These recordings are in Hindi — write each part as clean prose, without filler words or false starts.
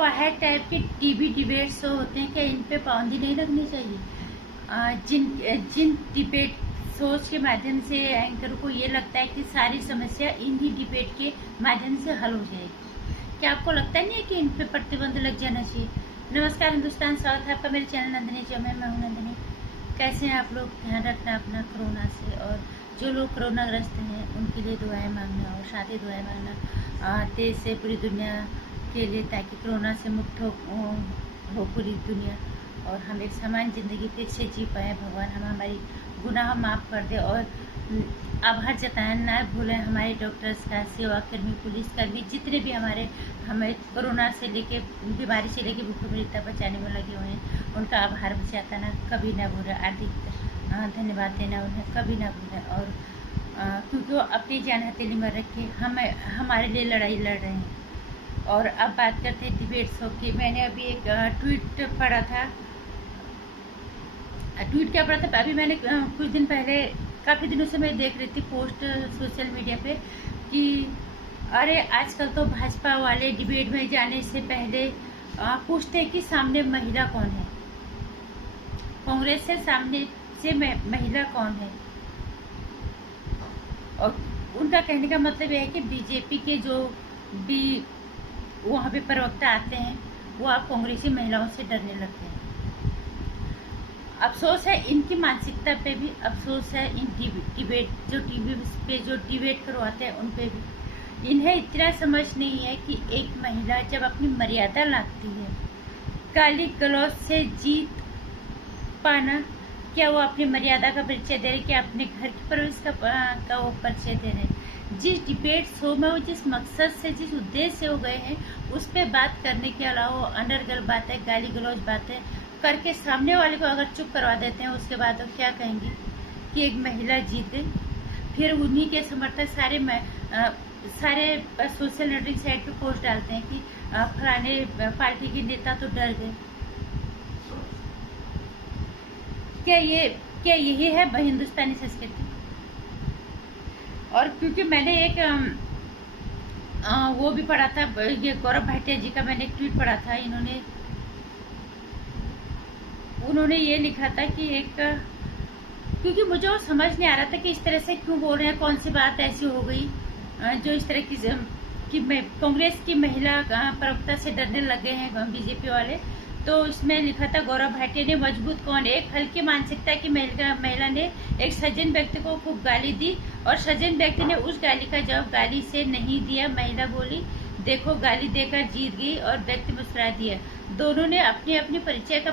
वाहिद टाइप के टीवी डिबेट शो होते हैं, क्या इन पे पाबंदी नहीं लगनी चाहिए? जिन डिबेट शोज के माध्यम से एंकर को ये लगता है कि सारी समस्या इन्हीं डिबेट के माध्यम से हल हो जाएगी, क्या आपको लगता नहीं है कि इन पे प्रतिबंध लग जाना चाहिए? नमस्कार हिंदुस्तान, स्वागत है आपका मेरे चैनल नंदिनी जो मैं हूँ नंदिनी। कैसे हैं आप लोग? ध्यान रखना अपना कोरोना से, और जो लोग कोरोना ग्रस्त हैं उनके लिए दुआएं मांगना, और साथ ही दुआएं मांगना देश से पूरी दुनिया के लिए, ताकि कोरोना से मुक्त हो पूरी दुनिया और हम एक समान ज़िंदगी फिर से जी पाएँ। भगवान हम हमारी गुनाह माफ़ कर दे, और आभार जताना ना भूलें हमारे डॉक्टर्स का, सेवाकर्मी, पुलिसकर्मी, जितने भी हमें कोरोना से लेके, बीमारी से लेके भूखमरीता बचाने में लगे हुए हैं, उनका आभार जताना कभी ना भूलें। आर्थिक धन्यवाद देना उन्हें कभी ना भूलें, और क्योंकि वो अपनी जान हथेली में रख के हमारे लिए लड़ाई लड़ रहे हैं। और अब बात करते हैं डिबेट शो की। मैंने अभी एक ट्वीट पढ़ा था। अभी मैंने कुछ दिन पहले, काफ़ी दिनों से मैं देख रही थी पोस्ट सोशल मीडिया पे कि अरे आजकल तो भाजपा वाले डिबेट में जाने से पहले पूछते हैं कि सामने महिला कौन है, कांग्रेस से सामने से महिला कौन है। और उनका कहने का मतलब यह है कि बीजेपी के जो भी वहाँ पे प्रवक्ता आते हैं वो आप कांग्रेसी महिलाओं से डरने लगते हैं। अफसोस है इनकी मानसिकता पे भी, अफसोस है इन डिबेट जो टीवी पे जो डिबेट करवाते हैं उन पे भी। इन्हें इतना समझ नहीं है कि एक महिला जब अपनी मर्यादा लाती है, गाली गलौज से जीत पाना, क्या वो अपनी मर्यादा का परिचय दे रहे, क्या अपने घर की परवरिश का वो परिचय दे रहे हैं? जिस डिबेट शो में वो जिस मकसद से, जिस उद्देश्य से हो गए हैं, उस पर बात करने के अलावा अनर्गल बातें, गाली गलौज बातें करके सामने वाले को अगर चुप करवा देते हैं, उसके बाद वो क्या कहेंगी कि एक महिला जीत गई। फिर उन्हीं के समर्थक सारे सोशल नेटवर्किंग साइट पे पोस्ट डालते हैं कि फलाने पार्टी के नेता तो डर गए। क्या यही है हिंदुस्तानी संस्कृति? और क्योंकि मैंने एक वो भी पढ़ा था, ये गौरव भाटिया जी का मैंने एक ट्वीट पढ़ा था। उन्होंने ये लिखा था कि क्योंकि मुझे वो समझ नहीं आ रहा था कि इस तरह से क्यों बोल रहे हैं, कौन सी बात ऐसी हो गई जो इस तरह की कांग्रेस की महिला प्रवक्ता से डरने लगे हैं बीजेपी वाले। तो इसमें लिखा था, गौरव भाटिया ने मजबूत कौन, एक हल्की मानसिकता की महिला ने एक सज्जन व्यक्ति को खूब गाली दी, और सज्जन व्यक्ति ने उस गाली का जवाब गाली से नहीं दिया। महिला बोली, देखो गाली देकर जीत गई, और व्यक्ति मुस्कुरा दिया। दोनों ने अपनी अपनी परिचय का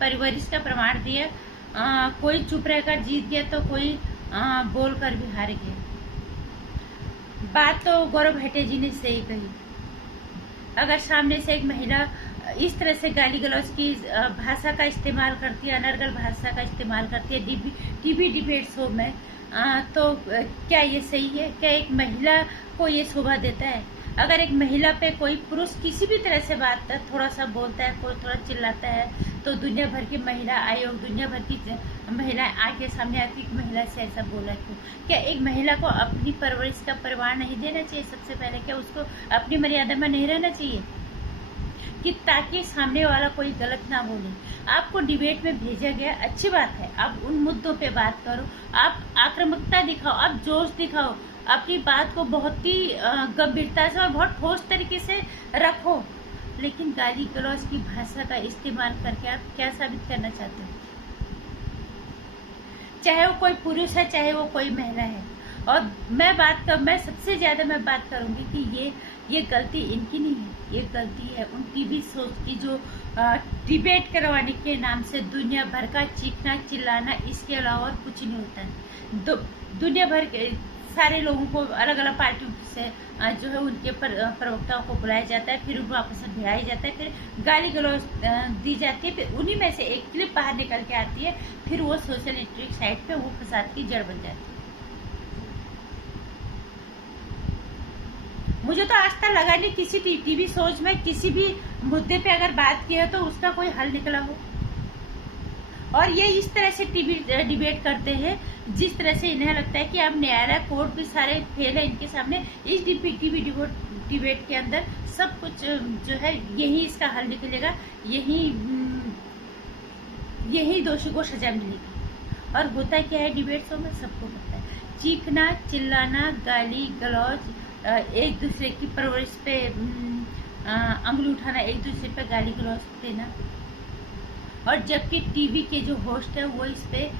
परिवरिश का प्रमाण दिया। कोई चुप रहकर जीत गया तो कोई बोल कर भी हार गया। बात तो गौरव भाटिया जी ने सही कही। अगर सामने से एक महिला इस तरह से गाली गलौज की भाषा का इस्तेमाल करती है, अनर्गल भाषा का इस्तेमाल करती है टीवी डिबेट शो में, तो क्या ये सही है? क्या एक महिला को ये शोभा देता है? अगर एक महिला पे कोई पुरुष किसी भी तरह से बात थोड़ा सा बोलता है, कोई थोड़ा चिल्लाता है, तो दुनिया भर की महिला आयोग, दुनिया भर की महिलाएं आके सामने आती कि महिला से ऐसा बोला क्यों? क्या एक महिला को अपनी परवरिश का प्रमाण नहीं देना चाहिए? सबसे पहले क्या उसको अपनी मर्यादा में नहीं रहना चाहिए कि ताकि सामने वाला कोई गलत ना बोले? आपको डिबेट में भेजा गया, अच्छी बात है, आप उन मुद्दों पे बात करो, आप आक्रामकता दिखाओ, आप जोश दिखाओ, अपनी बात को बहुत ही गंभीरता से और बहुत ठोस तरीके से रखो। लेकिन गाली गलौज की भाषा का इस्तेमाल करके आप क्या साबित करना चाहते हो? चाहे वो कोई पुरुष है, चाहे वो कोई महिला है। और मैं सबसे ज्यादा बात करूंगी कि ये गलती इनकी नहीं है, ये गलती है उन टीवी शो की जो डिबेट करवाने के नाम से दुनिया भर का चीखना चिल्लाना, इसके अलावा और कुछ नहीं होता है। दुनिया भर के सारे लोगों को अलग अलग पार्टियों से जो है उनके प्रवक्ताओं को बुलाया जाता है, फिर उनको आपस में भिड़ाया जाता है, फिर गाली गलौज दी जाती है, फिर उन्हीं में से एक क्लिप बाहर निकल के आती है, फिर वो सोशल नेटवर्क साइट पे वो फसाद की जड़ बन जाती है। मुझे तो आज तक लगा नहीं किसी टीवी शोज में किसी भी मुद्दे पे अगर बात की है तो उसका कोई हल निकला हो। और ये इस तरह से टीवी डिबेट करते हैं जिस तरह से इन्हें लगता है कि अब न्यायालय कोर्ट भी सारे फेल है इनके सामने। इस टीवी डिबेट के अंदर सब कुछ जो है यही इसका हल निकलेगा, यही दोषी को सजा मिलेगी। और होता क्या है डिबेट शो में, सबको पता है, चीखना, चिल्लाना, गाली गलौज, एक दूसरे की परवरिश पे अंगुली उठाना, एक दूसरे पे गाली गलौज देना। और जबकि टीवी के जो होस्ट है वो इस पे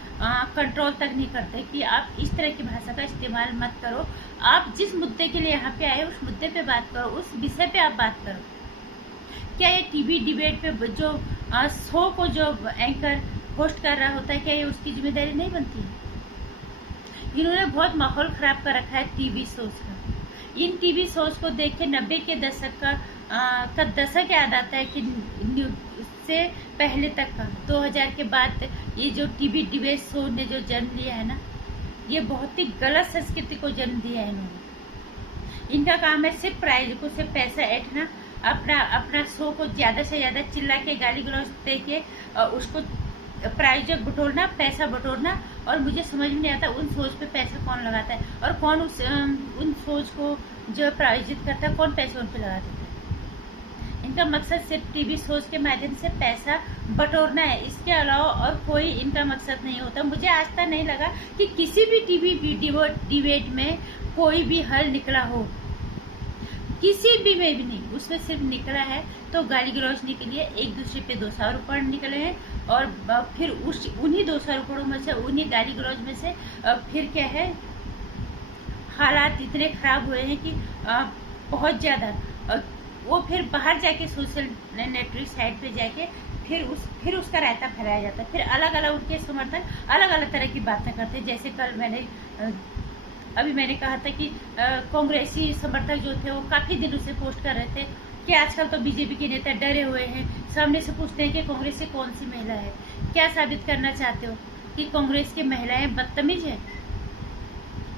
कंट्रोल तक नहीं करते कि आप इस तरह की भाषा का इस्तेमाल मत करो, आप जिस मुद्दे के लिए यहाँ पे आए उस मुद्दे पे बात करो, उस विषय पे आप बात करो। क्या ये टीवी डिबेट पे जो शो को जो एंकर होस्ट कर रहा होता है, क्या ये उसकी जिम्मेदारी नहीं बनती है? इन्होंने बहुत माहौल खराब कर रखा है टीवी शोज का। इन टीवी शोज को देख के 90 के दशक का दशक याद आता है कि से पहले तक का 2000 के बाद ये जो टीवी डिबेट शो ने जो जन्म लिया है ना, ये बहुत ही गलत संस्कृति को जन्म दिया है इन्होंने। इनका काम है सिर्फ प्रायोजकों से पैसा ऐंठना, अपना शो को ज्यादा से ज्यादा चिल्ला के गाली गलौज दे के उसको प्रायोजक बटोरना, पैसा बटोरना। और मुझे समझ में नहीं आता उन शोज पे पैसा कौन लगाता है और कौन उन शोज को जो प्रायोजित करता है, कौन पैसे उन पे लगा देता है। इनका मकसद सिर्फ टीवी शोज के माध्यम से पैसा बटोरना है, इसके अलावा और कोई इनका मकसद नहीं होता। मुझे आज तक नहीं लगा कि किसी भी टीवी डिबेट में कोई भी हल निकला हो, किसी भी में भी नहीं। उसमें सिर्फ निकला है तो गाली गलौज निकली है, एक दूसरे पे दोषारोपण निकले हैं और फिर उन्हीं दोषारोपणों में से, उन्हीं गाली गलौज में से फिर क्या है, हालात इतने खराब हुए हैं कि बहुत ज्यादा वो फिर बाहर जाके सोशल नेटवर्क साइट पे जाके फिर उसका रायता फैलाया जाता है। फिर अलग अलग उनके समर्थक अलग अलग तरह की बातें करते हैं। जैसे कल मैंने कहा था कि कांग्रेसी समर्थक जो थे वो काफी दिनों से पोस्ट कर रहे थे कि आजकल तो बीजेपी के नेता डरे हुए हैं, सामने से पूछते हैं कि कांग्रेस से कौन सी महिला है। क्या साबित करना चाहते हो कि कांग्रेस की महिलाएं बदतमीज है?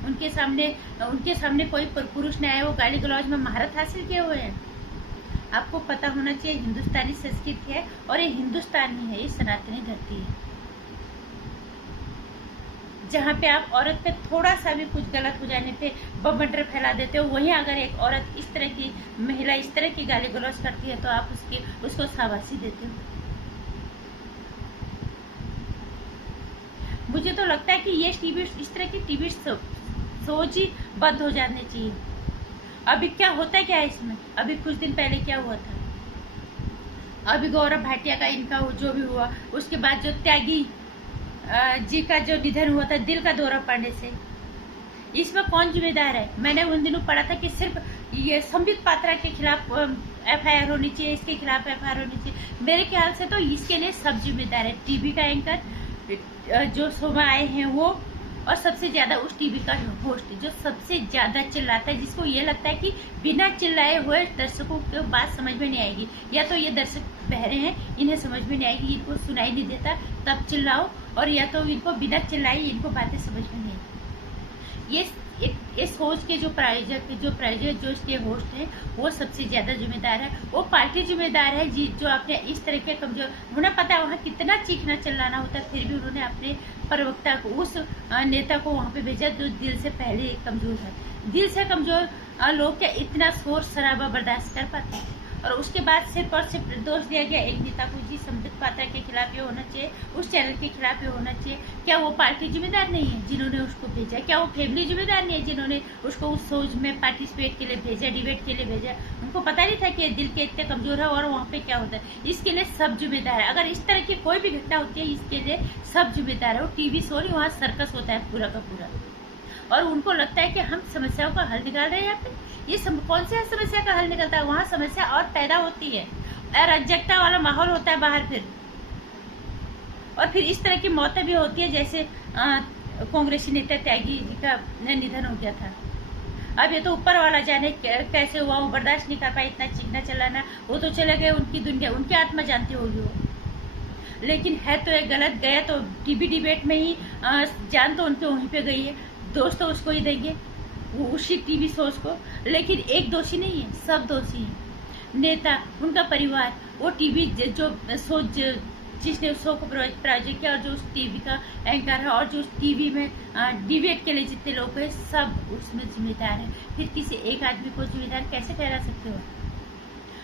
उनके सामने कोई पुरुष न आए, वो गाली गलौज में महारत हासिल किए हुए हैं। आपको पता होना चाहिए हिंदुस्तानी संस्कृति है और ये हिंदुस्तान ही है, ये सनातनी धरती है। जहाँ पे आप औरत पे थोड़ा सा भी कुछ गलत हो जाने पे बवंडर फैला देते हो, वहीं अगर एक औरत इस तरह की महिला इस तरह की गाली गलौज करती है तो आप उसको शाबाशी देते हो। मुझे तो लगता है कि ये टीवी, इस तरह की टीवी सोच ही बंद हो जाने चाहिए। अभी क्या होता है, क्या है इसमें, अभी कुछ दिन पहले क्या हुआ था, अभी गौरव भाटिया का इनका जो भी हुआ, उसके बाद जो त्यागी जी का जो निधन हुआ था दिल का दौरा पड़ने से, इसमें कौन जिम्मेदार है? मैंने उन दिनों पढ़ा था कि सिर्फ ये संबित पात्रा के खिलाफ FIR होनी चाहिए, इसके खिलाफ FIR होनी चाहिए। मेरे ख्याल से तो इसके लिए सब जिम्मेदार है, टीवी का एंकर जो शो में आए हैं वो, और सबसे ज्यादा उस टीवी का होस्ट जो सबसे ज्यादा चिल्लाता है, जिसको ये लगता है कि बिना चिल्लाए हुए दर्शकों को बात समझ में नहीं आएगी। या तो ये दर्शक बहरे हैं, इन्हें समझ में नहीं आएगी, इनको सुनाई नहीं देता तब चिल्लाओ, और या तो इनको बिना चिल्लाए इनको बातें समझ में नहीं आएगी। ये सोच के जो प्रायोजक जो इसके होस्ट हैं वो सबसे ज्यादा जिम्मेदार है। वो पार्टी जिम्मेदार है जो अपने इस तरह के कमजोर, उन्हें पता है वहाँ कितना चीखना चिल्लाना होता है, फिर भी उन्होंने अपने प्रवक्ता को, उस नेता को वहाँ पे भेजा जो दिल से पहले कमजोर है। दिल से कमजोर लोग क्या इतना शोर शराबा बर्दाश्त कर पाते हैं? और उसके बाद सिर्फ और सिर्फ दोष दिया गया एक नेता को, जी संबित पात्रा के खिलाफ ये होना चाहिए, उस चैनल के खिलाफ ये होना चाहिए। क्या वो पार्टी जिम्मेदार नहीं है जिन्होंने उसको भेजा? क्या वो फैमिली जिम्मेदार नहीं है जिन्होंने उसको उस शोज में पार्टिसिपेट के लिए भेजा, डिबेट के लिए भेजा? उनको पता नहीं था कि दिल के इतने कमजोर है और वहाँ पे क्या होता है। इसके लिए सब जिम्मेदार है। अगर इस तरह की कोई भी घटना होती है इसके लिए सब जिम्मेदार है। वो टीवी शो नहीं, वहाँ सर्कस होता है पूरा का पूरा। और उनको लगता है कि हम समस्याओं का हल निकाल रहे हैं। यहाँ पे ये कौन सी समस्या का हल निकलता है? वहाँ समस्या और पैदा होती है, अराजकता वाला माहौल होता है बाहर फिर। और फिर इस तरह की मौतें भी होती है, जैसे कांग्रेसी नेता त्यागी जी का निधन हो गया था। अब ये तो ऊपर वाला जाने कैसे हुआ, वो बर्दाश्त नहीं कर पाया इतना चीखना चिल्लाना, वो तो चले गए उनकी दुनिया, उनकी आत्मा जानती होगी वो। लेकिन है तो एक गलत, गया तो टीवी डिबेट में ही, जान तो उनके वहीं पे गई है, दोस्त तो उसको ही देंगे, वो उसी टीवी शोज को। लेकिन एक दोषी नहीं है, सब दोषी हैं। नेता, उनका परिवार, वो टीवी जो सोच जिसने उस शो को प्रायोजित किया, और जो उस टीवी का एंकर है, और जो उस टीवी में डिबेट के लिए जितने लोग हैं सब उसमें जिम्मेदार है। फिर किसी एक आदमी को जिम्मेदार कैसे ठहरा सकते हो?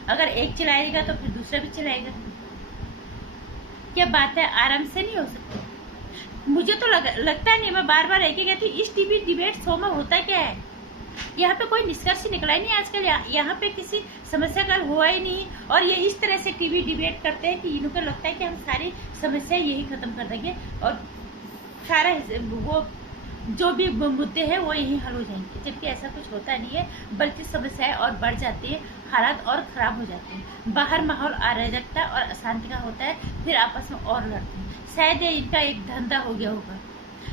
अगर एक चलाएगा तो फिर दूसरा भी चलाएगा। क्या बात है, आराम से नहीं हो सकती? मुझे तो लगता नहीं, मैं बार बार एक ही कहती हूँ, इस टीवी डिबेट शो में होता क्या है? यहाँ पे कोई निष्कर्ष निकला ही नहीं आजकल। यहाँ पे किसी समस्या का हुआ ही नहीं, और ये इस तरह से टीवी डिबेट करते हैं कि इनको लगता है कि हम सारी समस्या यही खत्म कर देंगे और सारा वो जो भी मुद्दे हैं वो यही हल हो जाएंगे, जबकि ऐसा कुछ होता नहीं है, बल्कि समस्याएं और बढ़ जाती है, हालात और खराब हो जाते हैं। बाहर माहौल अराजकता और अशांति का होता है, फिर आपस में और लड़ते हैं। शायद ये इनका एक धंधा हो गया होगा,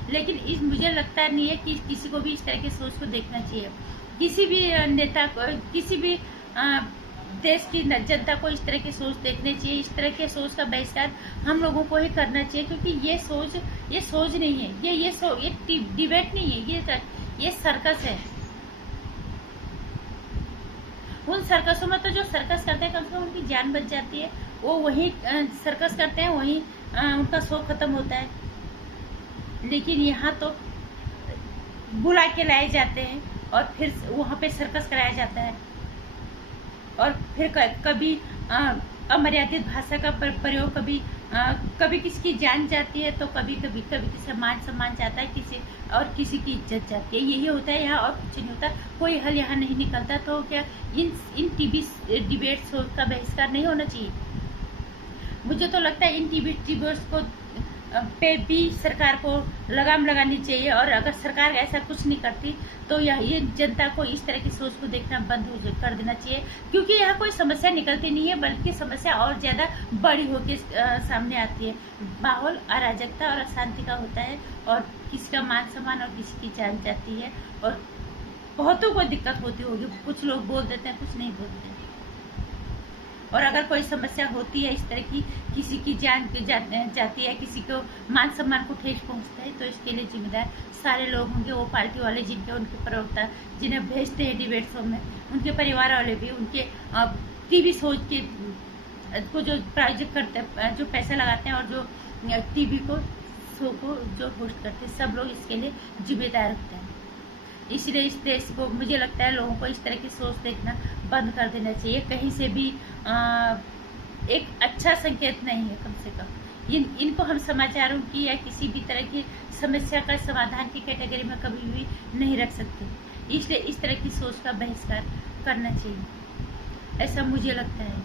लेकिन मुझे लगता नहीं है कि किसी को भी इस तरह की सोच को देखना चाहिए। किसी भी नेता को, किसी भी देश की जनता को इस तरह की सोच देखनी चाहिए। इस तरह के सोच का बहिष्कार हम लोगों को ही करना चाहिए, क्योंकि ये सोच नहीं है, ये डिबेट नहीं है, ये सर्कस है। उन सर्कसों में तो जो सर्कस करते हैं कम से कम उनकी जान बच जाती है, वो वहीं सर्कस करते हैं, वहीं उनका शो खत्म होता है। लेकिन यहाँ तो बुला के लाए जाते हैं और फिर वहाँ पे सर्कस कराया जाता है, और फिर कभी अमर्यादित भाषा का प्रयोग, कभी किसी की जान जाती है, तो कभी किसी मान सम्मान जाता है, किसी की इज्जत जाती है। यही होता है यहाँ, और कुछ नहीं होता। कोई हल यहाँ नहीं निकलता। तो क्या इन टीवी डिबेट शो का बहिष्कार नहीं होना चाहिए? मुझे तो लगता है इन टीवी डिबेट्स को पे भी सरकार को लगाम लगानी चाहिए, और अगर सरकार ऐसा कुछ नहीं करती तो ये जनता को इस तरह की सोच को देखना बंद कर देना चाहिए, क्योंकि यहाँ कोई समस्या निकलती नहीं है, बल्कि समस्या और ज़्यादा बड़ी होकर सामने आती है। माहौल अराजकता और अशांति का होता है, और किसी का मान सम्मान और किसी की जान जाती है, और बहुतों को दिक्कत होती होगी। कुछ लोग बोल देते हैं, कुछ नहीं बोलते। और अगर कोई समस्या होती है इस तरह की, किसी की जान जाती है, किसी को मान सम्मान को ठेस पहुंचता है, तो इसके लिए जिम्मेदार सारे लोग होंगे। वो पार्टी वाले उनके प्रवक्ता जिन्हें भेजते हैं डिबेट शो में, उनके परिवार वाले भी, उनके टीवी शो के को जो प्रायोजित करते हैं, जो पैसा लगाते हैं, और जो टीवी को शो को जो होस्ट करते हैं, सब लोग इसके लिए जिम्मेदार होते हैं। इसलिए इस देश को, मुझे लगता है, लोगों को इस तरह की सोच देखना बंद कर देना चाहिए। कहीं से भी एक अच्छा संकेत नहीं है। कम से कम इनको हम समाचारों की या किसी भी तरह की समस्या का समाधान की कैटेगरी में कभी भी नहीं रख सकते। इसलिए इस तरह की सोच का बहिष्कार करना चाहिए, ऐसा मुझे लगता है।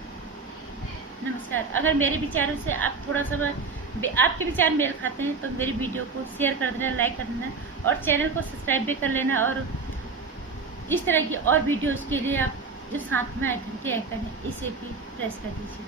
नमस्कार। अगर मेरे विचारों से आप थोड़ा सा आपके विचार मेल खाते हैं तो मेरी वीडियो को शेयर कर देना, लाइक कर देना, और चैनल को सब्सक्राइब भी कर लेना। और इस तरह की और वीडियोस के लिए आप जो साथ में घंटे आइकन है, इसे भी प्रेस कर दीजिए।